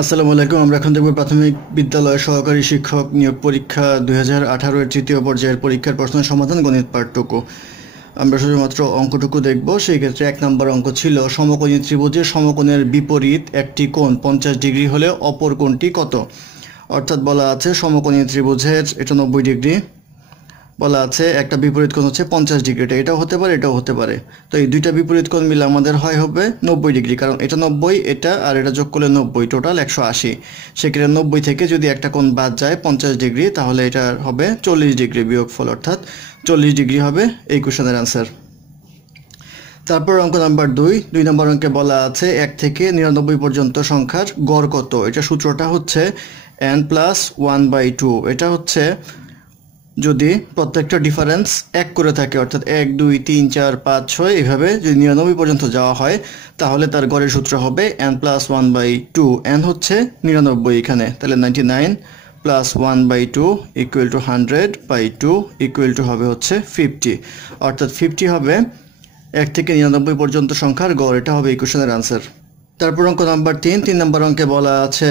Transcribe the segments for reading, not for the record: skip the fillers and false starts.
আসসালামু আলাইকুম। আমরা এখন দেখব প্রাথমিক বিদ্যালয় সহকারী শিক্ষক নিয়োগ পরীক্ষা 2018 এর তৃতীয় পর্যায়ের পরীক্ষার প্রশ্ন সমাধান গণিত পাঠটুকু। আমরা শুধুমাত্র অঙ্কটুকু দেখব। সেই ক্ষেত্রে 1 নম্বর অঙ্ক ছিল সমকোণী ত্রিভুজের সমকোণের বিপরীত একটি কোণ 50 ডিগ্রি হলে অপর কোণটি কত। অর্থাৎ বলা আছে সমকোণী ত্রিভুজের এটা 90 ডিগ্রি, বলা আছে একটা বিপরীত কোণ হচ্ছে 50 ডিগ্রি। এটাও হতে পারে, এটাও হতে পারে। তো এই দুইটা বিপরীত কোণ মিলে আমাদের হবে 90 ডিগ্রি, কারণ এটা 90, এটা আর এটা যোগ করলে 90, টোটাল 180। সেক্ষেত্রে 90 থেকে যদি একটা কোণ বাদ যায় 50 ডিগ্রি, তাহলে এটা হবে 40 ডিগ্রি বিয়োগফল, অর্থাৎ 40 ডিগ্রি হবে এই কোশ্চেনের অ্যান্সার। তারপর অঙ্ক নাম্বার 2 নম্বর অঙ্কে বলা আছে 1 থেকে 99 পর্যন্ত সংখ্যার গড় কত। এটা সূত্রটা হচ্ছে n+1/2। এটা হচ্ছে যদি প্রত্যেকটা ডিফারেন্স 1 করে থাকে, অর্থাৎ 1 2 3 4 5 6 এইভাবে যদি 99 পর্যন্ত যাওয়া হয়, তাহলে তার গড়ের সূত্র হবে n+1/2। n হচ্ছে 99 এখানে, তাহলে 99 + 1/2 = 100/2 = হবে হচ্ছে 50। অর্থাৎ 50 হবে 1 থেকে 99 পর্যন্ত সংখ্যার গড়। এটা হবে এই কোশ্চেনের আনসার। তারপর অঙ্ক নাম্বার 3 নম্বর অঙ্কে বলা আছে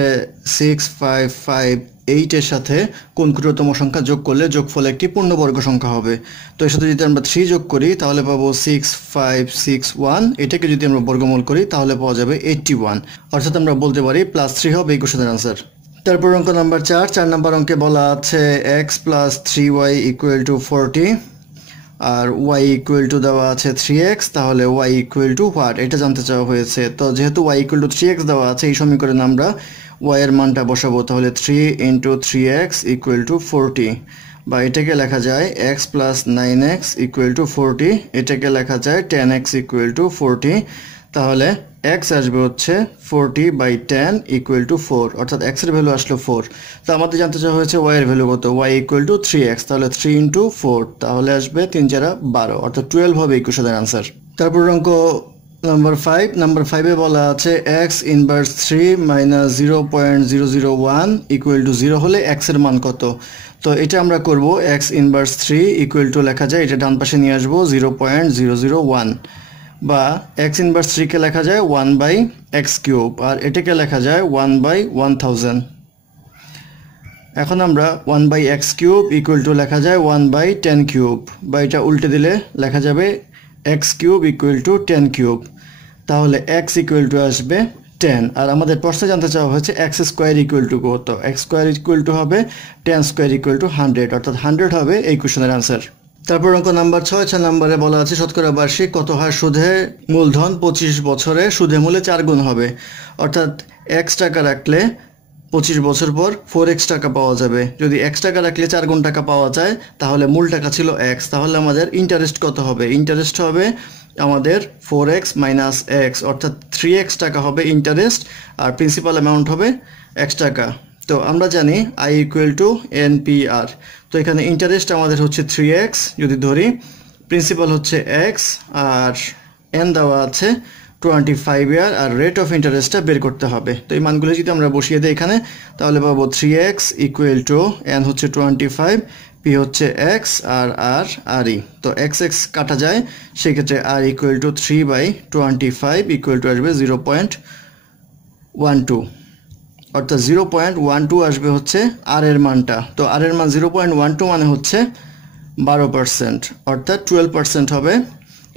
6 5 5 8 এর সাথে কোন ক্ষুদ্রতম সংখ্যা যোগ করলে যোগফল একটি পূর্ণবর্গ সংখ্যা হবে। তো এর সাথে যদি আমরা 3 যোগ করি তাহলে পাবো 6 5 6 1। এটাকে যদি আমরা বর্গমূল করি তাহলে পাওয়া যাবে 81। অর্থাৎ আমরা বলতে পারি +3 হবে এই কোশ্চেনের আনসার। তারপর অঙ্ক নাম্বার 4 নম্বর অঙ্কে বলা আছে x + 3y = 40 আর y = দেওয়া আছে 3x, তাহলে y = হোয়াট এটা জানতে চাওয়া হয়েছে। তো যেহেতু y = 3x দেওয়া আছে, এই সমীকরণে আমরা y এর মানটা বসাবো। তাহলে 3 × 3x = 40, বা এটাকে লেখা যায় x + 9x = 40। এটাকে লেখা যায় 10x = 40। তাহলে x আসবে হচ্ছে 40/10 = 4, অর্থাৎ x এর ভ্যালু আসলো 4। তো আমাদের জানতে চাওয়া হয়েছে y এর ভ্যালু কত। y = 3x, তাহলে 3 × 4, তাহলে আসবে 3 × 12, অর্থাৎ 12 হবে এই কোশ্চেনের আনসার। তারপর অঙ্ক নাম্বার 5 এ বলা আছে x ইনভার্স 3 - 0.001 = 0 হলে x এর মান কত। তো এটা আমরা করব x ইনভার্স 3 = লেখা যায়, এটা ডান পাশে নিয়ে আসবো 0.001, বা x ইনভার্স 3 কে লেখা যায় 1/x³ আর এটাকে লেখা যায় 1/1000। এখন আমরা 1/x³ = লেখা যায় 1/10³, বা এটা উল্টে দিলে লেখা যাবে x³ = 10³। তাহলে x = আসবে 10। আর আমাদের প্রশ্নে জানতে চাওয়া হয়েছে x² = কত। x² হবে 10² = 100, অর্থাৎ 100 হবে এই কোশ্চেনের আনসার। তারপর অঙ্ক নাম্বার 6 নম্বরে বলা আছে শতকরা বার্ষিক কত হার সুদে মূলধন 25 বছরে সুদে মূলে 4 গুণ হবে। অর্থাৎ x টাকা রাখলে 25 বছর পর 4x টাকা পাওয়া যাবে। যদি x টাকা রাখলে 4 গুণ টাকা পাওয়া যায়, তাহলে মূল টাকা ছিল x, তাহলে আমাদের ইন্টারেস্ট কত হবে। ইন্টারেস্ট হবে আমাদের 4x - x, অর্থাৎ 3x টাকা হবে ইন্টারেস্ট, আর প্রিন্সিপাল অ্যামাউন্ট হবে x টাকা। তো আমরা জানি I = NPR। তো এখানে ইন্টারেস্ট আমাদের হচ্ছে 3x যদি ধরি, প্রিন্সিপাল হচ্ছে x, আর n দেওয়া আছে 25 ইয়ার, আর রেট অফ ইন্টারেস্টটা বের করতে হবে। তো এই মানগুলো যদি আমরা বসিয়ে দিই এখানে, তাহলে পাবো 3x = n হচ্ছে 25, p হচ্ছে x, আর r re। তো x কাটা যায়, সেক্ষেত্রে r = 3/25 আসবে 0.12, অর্থাৎ 0.12 আসবে হচ্ছে আর এর মানটা। তো আর এর মান 0.12 মানে হচ্ছে 12%, অর্থাৎ 12% হবে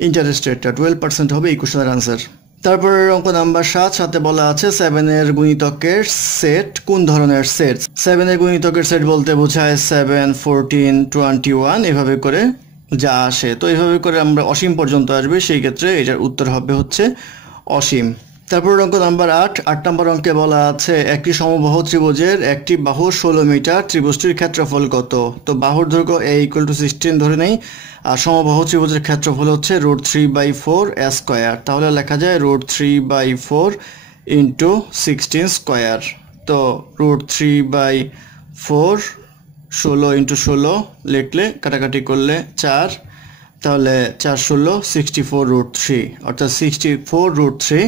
ইন্টারেস্ট রেটটা, 12% হবে এই কোশ্চেনের আনসার। তারপরে অঙ্ক নাম্বার 7 বলা আছে 7 এর গুণিতকের সেট কোন ধরনের সেট। 7 এর গুণিতকের সেট বলতে বোঝায় 7 14 21 এভাবে করে যা আসে। তো এইভাবে করে আমরা অসীম পর্যন্ত আসবে, সেই ক্ষেত্রে এটার উত্তর হবে হচ্ছে অসীম। তারপর অঙ্ক নাম্বার 8 নম্বর অঙ্কে বলা আছে একটি সমবাহু ত্রিভুজের একটি বাহু 16 মিটার, ত্রিভুজটির ক্ষেত্রফল কত। তো বাহুর দৈর্ঘ্য a = 16 ধরে নেই, আর সমবাহু ত্রিভুজের ক্ষেত্রফল হচ্ছে √3/4 তাহলে লেখা যায় √3/4 × 16²। তো √3/4 16 × 16 লিখলে কাটাকাটি করলে 4, তাহলে 4 16 64√3, অর্থাৎ 64√3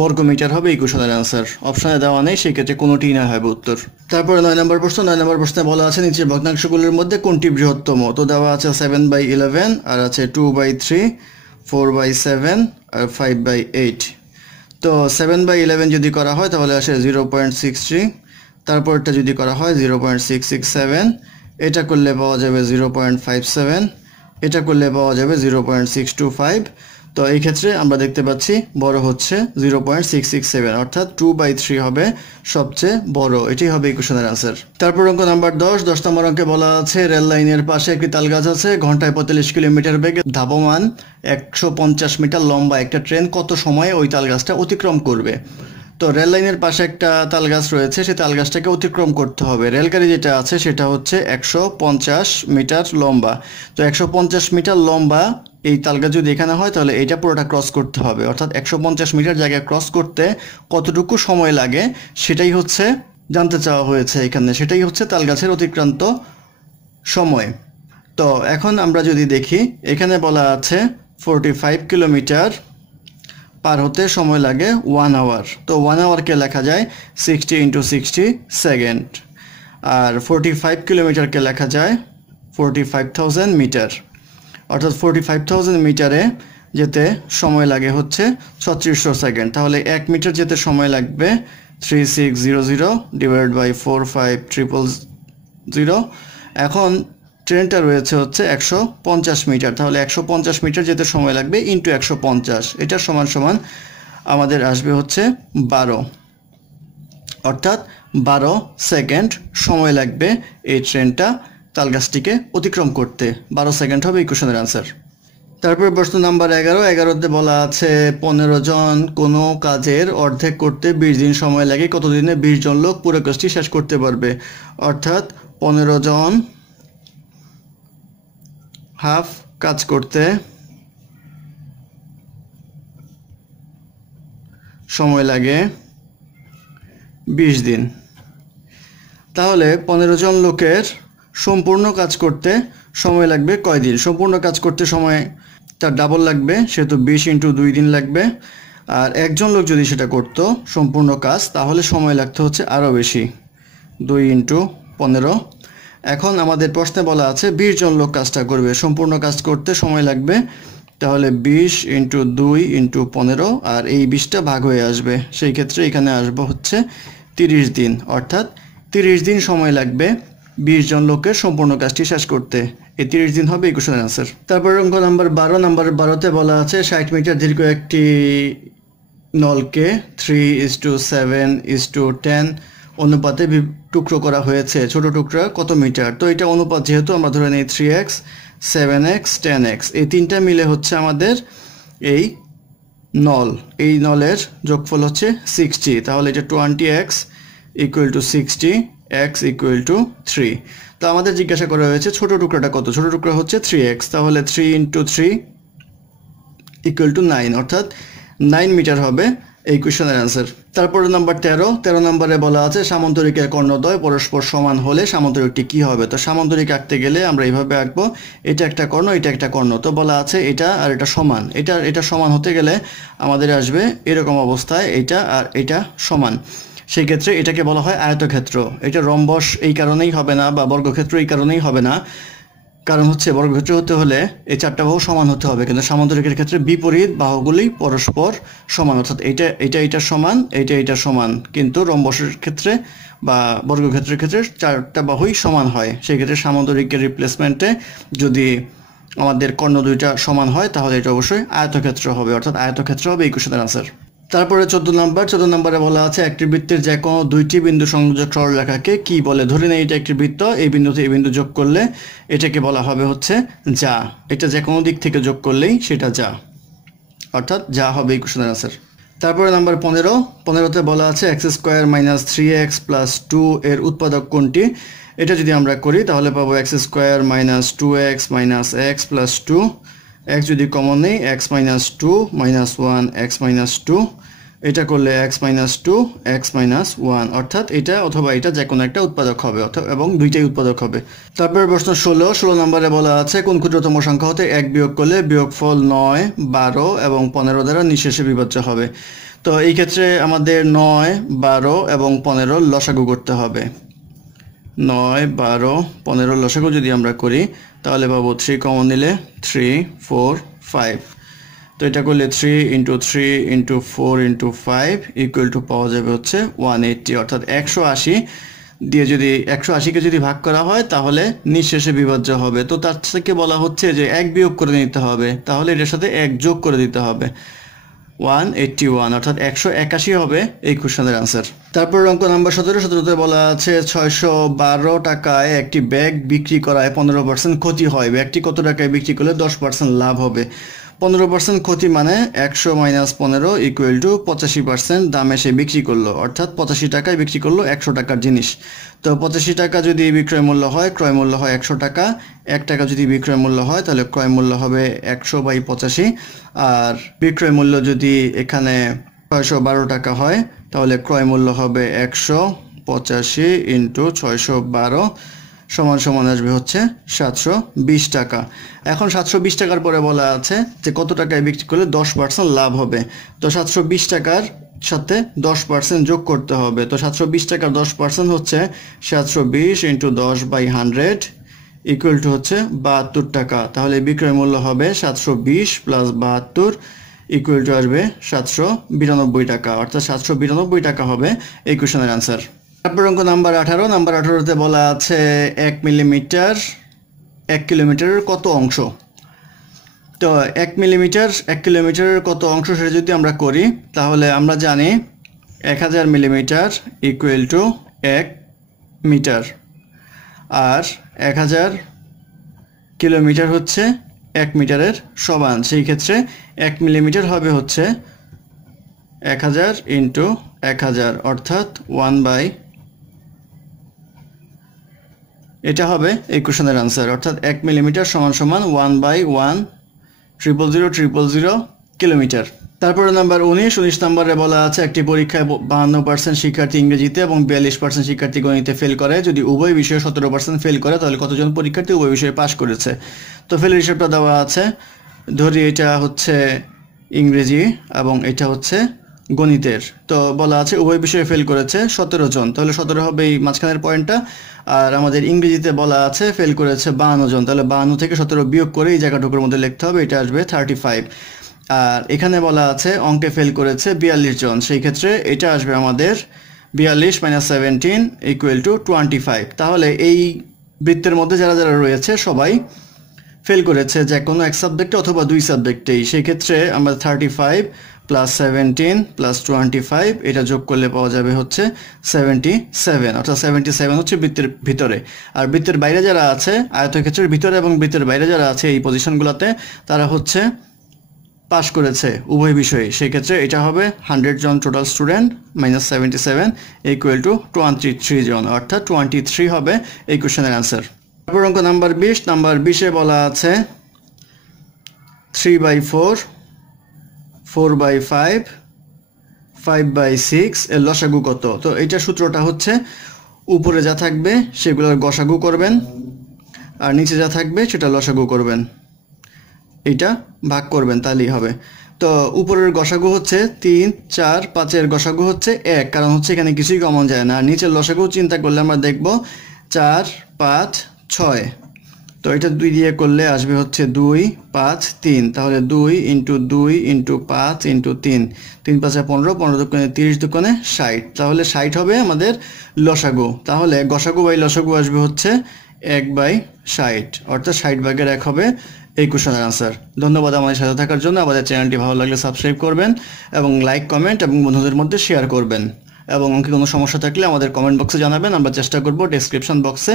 বর্গমিটার হবে এই কোশ্চেনের আনসার। অপশনে দেওয়া নেই, সেই ক্ষেত্রে কোনোটিই না হবে উত্তর। তারপরে 9 নম্বর প্রশ্নে বলা আছে নিচের ভগ্নাংশগুলোর মধ্যে কোনটি বৃহত্তম। তো দেওয়া আছে 7/11, আর আছে 2/3, 4/7 আর 5/8। তো 7/11 যদি করা হয় তাহলে আসে 0.63, তারপরটা যদি করা হয় 0.667, এটা করলে পাওয়া যাবে 0.57, এটা করলে পাওয়া যাবে 0.625। তো এই ক্ষেত্রে আমরা দেখতে পাচ্ছি বড় হচ্ছে 0.667, অর্থাৎ 2/3 হবে সবচেয়ে বড়। এটি হবে ইকুয়েশনের আনসার। তারপর অঙ্ক নাম্বার 10 নম্বর অঙ্কে বলা আছে রেল লাইনের পাশে একটি তালগাছ আছে, ঘন্টায় 45 কিলোমিটার বেগে ধাবমান 150 মিটার লম্বা একটা ট্রেন কত সময়ে ওই তালগাছটা অতিক্রম করবে। তো রেল লাইনের পাশে একটা তালগাছ রয়েছে, সেই তালগাছটাকে অতিক্রম করতে হবে। রেলগাড়ি যেটা আছে সেটা হচ্ছে 150 মিটার লম্বা। তো 150 মিটার লম্বা এই তালগাছ যদি এখানে হয় তাহলে এটা পুরোটা ক্রস করতে হবে, অর্থাৎ 150 মিটার জায়গা ক্রস করতে কতটুকু সময় লাগে সেটাই হচ্ছে জানতে চাওয়া হয়েছে এখানে, সেটাই হচ্ছে তালগাছের অতিক্রান্ত সময়। তো এখন আমরা যদি দেখি এখানে বলা আছে 45 কিলোমিটার পার হতে সময় লাগে 1 আওয়ার। তো 1 আওয়ারকে লেখা যায় 60 × 60 সেকেন্ড, আর 45 কিলোমিটারকে লেখা যায় 45,000 মিটার, অর্থাৎ 45,000 মিটারে যেতে সময় লাগে হচ্ছে 3600 সেকেন্ড। তাহলে 1 মিটার যেতে সময় লাগবে 3600 ডিভাইড বাই 45,000। এখন ট্রেনটা রয়েছে হচ্ছে 150 মিটার, তাহলে 150 মিটার যেতে সময় লাগবে ইন্টু 150, এটা সমান সমান আমাদের আসবে হচ্ছে 12, অর্থাৎ 12 সেকেন্ড সময় লাগবে এই ট্রেনটা তালগাছটিকে অতিক্রম করতে। 12 সেকেন্ড হবে ইকুয়েশনের আনসার। তারপর প্রশ্ন নাম্বার 11তে বলা আছে 15 জন কোনো কাজের অর্ধেক করতে 20 দিন সময় লাগে, কতদিনে 20 জন লোক পুরো কাজটি শেষ করতে পারবে। অর্থাৎ 15 জন হাফ কাজ করতে সময় লাগে 20 দিন, তাহলে 15 জন লোকের সম্পূর্ণ কাজ করতে সময় লাগবে কয় দিন? সম্পূর্ণ কাজ করতে সময় তার ডাবল লাগবে, সেহেতু 20 × 2 দিন লাগবে। আর একজন লোক যদি সেটা করত সম্পূর্ণ কাজ তাহলে সময় লাগতে হচ্ছে আরও বেশি, 2 × 15। এখন আমাদের প্রশ্নে বলা আছে 20 জন লোক কাজটা করবে, সম্পূর্ণ কাজ করতে সময় লাগবে, তাহলে 20 × 2 × 15, আর এই 20টা ভাগ হয়ে আসবে, সেই ক্ষেত্রে এখানে আসবে হচ্ছে 30 দিন, অর্থাৎ 30 দিন সময় লাগবে 20 জন লোকের সম্পূর্ণ কাজটি শেষ করতে। এই 30 দিন হবে ইকুয়েশনের আনসার। তারপর অঙ্ক নাম্বার 12তে বলা আছে 60 মিটার দীর্ঘ একটি নলকে 3:7:10 অনুপাতে টুকরো করা হয়েছে, ছোট টুকরা কত মিটার? তো এটা অনুপাত যেহেতু আমরা ধরে নিই 3x, 7x, 10x, এই তিনটা মিলে হচ্ছে আমাদের এই নল, এই নলের যোগফল হচ্ছে 60, তাহলে এটা 20x = 60, x = 3। তো আমাদের জিজ্ঞাসা করা হয়েছে ছোট টুকরাটা কত? ছোট টুকরা হচ্ছে 3x, তাহলে 3 × 3 = 9, অর্থাৎ 9 মিটার হবে এই কোয়েশ্চনের অ্যান্সার। তারপরে নাম্বার 13 নম্বরে বলা আছে সামান্তরিকের কর্ণদ্বয় পরস্পর সমান হলে সামান্তরিকটি কি হবে? তো সামান্তরিক আঁকতে গেলে আমরা এইভাবে আঁকবো, এটা একটা কর্ণ, এটা একটা কর্ণ। তো বলা আছে এটা আর এটা সমান, এটা সমান হতে গেলে আমাদের আসবে এরকম অবস্থায়, এটা আর এটা সমান, সেই ক্ষেত্রে এটাকে বলা হয় আয়তক্ষেত্র। এটা রম্বস এই কারণেই হবে না বা বর্গক্ষেত্র এই কারণেই হবে না, কারণ হচ্ছে বর্গক্ষেত্র হতে হলে এই চারটা বাহু সমান হতে হবে, কিন্তু সামান্তরিকের ক্ষেত্রে বিপরীত বাহুগুলি পরস্পর সমান, অর্থাৎ এটা সমান, এটা সমান, কিন্তু রম্বসের ক্ষেত্রে বা বর্গক্ষেত্রের ক্ষেত্রে চারটা বাহুই সমান হয়। সেই ক্ষেত্রে সামান্তরিকের রিপ্লেসমেন্টে যদি আমাদের কর্ণ দুইটা সমান হয় তাহলে এটা অবশ্যই আয়তক্ষেত্র হবে, অর্থাৎ আয়তক্ষেত্র হবে এই কোশ্চেনের আনসার। তারপরে 14 নম্বরে বলা আছে একটি বৃত্তের যে কোনো দুইটি বিন্দু সংযোজক সরলরেখাকে কি বলে? ধরে নেই এটা একটি বৃত্ত, এই বিন্দুতে এই বিন্দু যোগ করলে এটাকে বলা হবে হচ্ছে যা, এটা যে কোনো দিক থেকে যোগ করলেই সেটা যা, অর্থাৎ যা হবে এই কোশ্চেনের আনসার। তারপরে নাম্বার 15তে বলা আছে x² - 3x + 2 এর উৎপাদক কোনটি? এটা যদি আমরা করি তাহলে পাবো x² - 2x - x + 2, x যদি কমন নেই x - 2 - 1 x - 2, এটা করলে x - 2 x - 1, অর্থাৎ এটা অথবা এটা যে কোনো একটা উৎপাদক হবে, এবং দুইটাই উৎপাদক হবে। তারপরে প্রশ্ন 16 নম্বরে বলা আছে কোন ক্ষুদ্রতম সংখ্যা হতে 1 বিয়োগ করলে বিয়োগফল 9, 12 এবং 15 দ্বারা নিঃশেষে বিভাজ্য হবে। তো এই ক্ষেত্রে আমাদের 9, 12 এবং 15 লসাগু করতে হবে। 9, 12, 15 লসাগু যদি আমরা করি তাহলে পাবো 3 কমন নিলে 3, 4, 5। তো এটা করলে 3 × 3 × 4 × 5 ইকুয়াল টু পাওয়া যাবে হচ্ছে 180, অর্থাৎ 180 দিয়ে যদি 180কে যদি ভাগ করা হয় তাহলে নিঃশেষে বিভাজ্য হবে। তো তার থেকে বলা হচ্ছে যে 1 বিয়োগ করে নিতে হবে, তাহলে এটার সাথে 1 যোগ করে দিতে হবে, 181, অর্থাৎ 181 হবে এই কোশ্চেনের আনসার। তারপর অঙ্ক নাম্বার 17তে বলা আছে 612 টাকায় একটি ব্যাগ বিক্রি করায় 15% ক্ষতি হয়, ব্যাগটি কত টাকায় বিক্রি করলে 10% লাভ হবে। 15% ক্ষতি মানে 100 - 15 ইকুয়াল টু 85% দামে সে বিক্রি করলো, অর্থাৎ 85 টাকায় বিক্রি করলো 100 টাকার জিনিস। তো 85 টাকা যদি বিক্রয় মূল্য হয়, ক্রয় মূল্য হয় 100 টাকা, 1 টাকা যদি বিক্রয় মূল্য হয় তাহলে ক্রয় মূল্য হবে 100/85, আর বিক্রয় মূল্য যদি এখানে 612 টাকা হয় তাহলে ক্রয় মূল্য হবে 185 × 612 সমান আসবে হচ্ছে 720 টাকা। এখন 720 টাকার পরে বলা আছে যে কত টাকায় বিক্রি করলে 10% লাভ হবে। তো 720 টাকার সাথে 10% যোগ করতে হবে। তো 720 টাকার 10% হচ্ছে 720 × 10/100 ইকুয়াল টু হচ্ছে 72 টাকা। তাহলে বিক্রয় মূল্য হবে 720 + 72 ইকুয়াল টু আসবে 792 টাকা, অর্থাৎ 792 টাকা হবে এই কোশ্চেনের আনসার। তারপর অঙ্ক নাম্বার 18তে বলা আছে 1 মিলিমিটার 1 কিলোমিটারের কত অংশ। তো 1 মিলিমিটার 1 কিলোমিটারের কত অংশ সেটা যদি আমরা করি তাহলে আমরা জানি 1000 মিলিমিটার ইকুয়াল টু 1 মিটার, আর 1000 কিলোমিটার হচ্ছে 1 মিটারের সমান। সেই ক্ষেত্রে 1 মিলিমিটার হবে হচ্ছে 1000 × 1000, অর্থাৎ 1/, এটা হবে এই কোশ্চেনের আনসার, অর্থাৎ 1 মিলিমিটার সমান 1/100,000 কিলোমিটার। তারপরে নাম্বার 19 নম্বরে বলা আছে একটি পরীক্ষায় 52% শিক্ষার্থী ইংরেজিতে এবং 42% শিক্ষার্থী গণিতে ফেল করে। যদি উভয় বিষয়ে 17% ফেল করে তাহলে কতজন পরীক্ষার্থী উভয় বিষয়ে পাশ করেছে। তো ফেলের হিসাবটা দেওয়া আছে, ধরি এটা হচ্ছে ইংরেজি এবং এটা হচ্ছে গণিতের। তো বলা আছে উভয় বিষয়ে ফেল করেছে 17 জন, তাহলে 17 হবে এই মাঝখানের পয়েন্টটা। আর আমাদের ইংরেজিতে বলা আছে ফেল করেছে 52 জন, তাহলে 52 থেকে 17 বিয়োগ করে এই জায়গাটুকুর মধ্যে লিখতে হবে, এটা আসবে 35। আর এখানে বলা আছে অঙ্কে ফেল করেছে 42 জন, সেই ক্ষেত্রে এটা আসবে আমাদের 42 - 17 ইকুয়াল টু 25। তাহলে এই বৃত্তের মধ্যে যারা যারা রয়েছে সবাই ফেল করেছে যে কোনো এক সাবজেক্টে অথবা 2 সাবজেক্টেই। সেই ক্ষেত্রে আমরা 35 + 17 + 25 এটা যোগ করলে পাওয়া যাবে হচ্ছে 77, অর্থাৎ 77 হচ্ছে বৃত্তের ভিতরে। আর বৃত্তের বাইরে যারা আছে, আয়তক্ষেত্রের ভিতরে এবং বৃত্তের বাইরে যারা আছে এই পজিশনগুলোতে, তারা হচ্ছে পাস করেছে উভয় বিষয়ে। সেই ক্ষেত্রে এটা হবে 100 জন টোটাল স্টুডেন্ট - 77 ইকুয়াল টু 23 জন, অর্থাৎ 23 হবে এই কোশ্চেনের আনসার। তারপর অঙ্ক নাম্বার 20, নাম্বার 20-এ বলা আছে 3/4, 4/5, 5/6 এর লসাগু কত। তো এইটা সূত্রটা হচ্ছে উপরে যা থাকবে সেগুলোর গসাগু করবেন, আর নিচে যা থাকবে সেটা লসাগু করবেন, এইটা ভাগ করবেন, তাহলেই হবে। তো উপরের গসাগু হচ্ছে 3, 4, 5-এর গসাগু হচ্ছে 1, কারণ হচ্ছে এখানে কিছুই কমন যায় না। আর নিচের লসাগু চিন্তা করলে আমরা দেখব 4, 5, 6, তো এটা 2 দিয়ে করলে আসবে হচ্ছে 2, 5, 3, তাহলে 2 × 2 × 5 × 3, 3 × 5 = 15, 15 দুগুণে 30, দুগুণে 60, তাহলে 60 হবে আমাদের লসাগু। তাহলে গসাগু বাই লসাগু আসবে হচ্ছে 1/60, অর্থাৎ 60/1 হবে এই কোশ্চেনের আনসার। ধন্যবাদ আমাদের সাথে থাকার জন্য। আমাদের চ্যানেলটি ভালো লাগলে সাবস্ক্রাইব করবেন এবং লাইক, কমেন্ট এবং বন্ধুদের মধ্যে শেয়ার করবেন। এবং অঙ্কে কোনো সমস্যা থাকলে আমাদের কমেন্ট বক্সে জানাবেন, আমরা চেষ্টা করব ডেসক্রিপশন বক্সে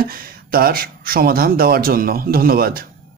তার সমাধান দেওয়ার জন্য। ধন্যবাদ।